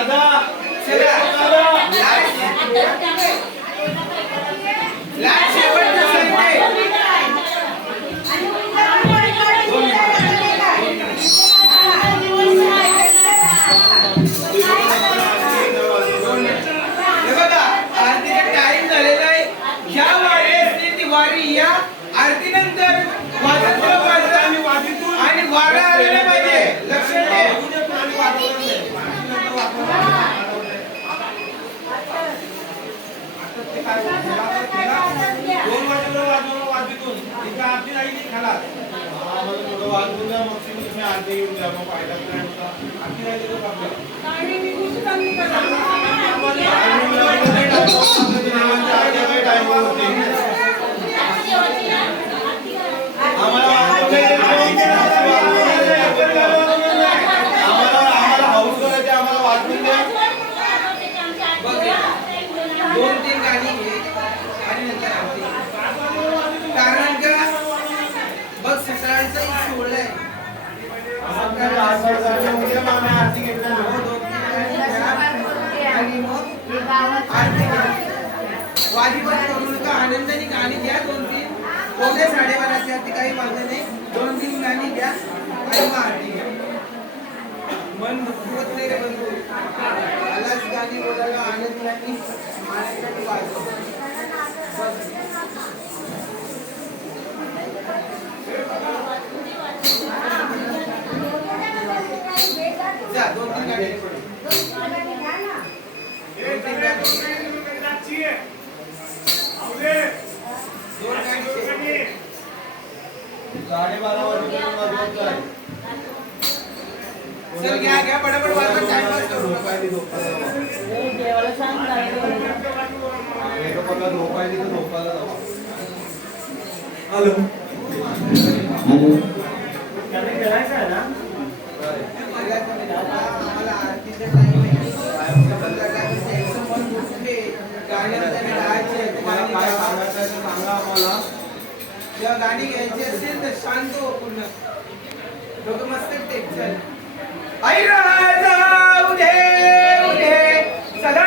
दादा चला लास्ट शेवटचा संजय बघा आरतीचा टाइम झालेला आहे. या वारी असते ती वारी या आरतीनंतर वाजत आणि वारा आलेला पाहिजे. लक्ष द्या. दोन वाजेला वाजवून एका आरती नाही खाला थोडं वाजवून द्या. मग तुम्ही आरती घेऊन द्या. मग फायदा प्लॅन होता आरती नाही देतो आपल्याला दोन तीन गाणी घे आणि नंतर आरती. कारण का बघ सकाळचा सोहळा आहे. आरती घेतली आणि मग आरती वाजी पण करू नका. आनंदाने गाणी घ्या. दोन तीन 12:30 आरती काही वाजत नाही. 2-3 गाणी घ्या आणि मग आरती घ्या. मन दुखवत नाही रे बंधू. आलाच गाणी बोलायला आनंदाने आनंदाने वाजव. जा 2-3 गाणी चल घ्या घ्या पटापट वाजवा. टाइम पास करू नका. देवाला सांग काय हॅलो आम्हाला आरतीचा टाइम आहे. जेव्हा गाणी घ्यायची असेल तर शांत हो पूर्ण. लोक मस्त टेक चल. आई राजा उदे उदे सदा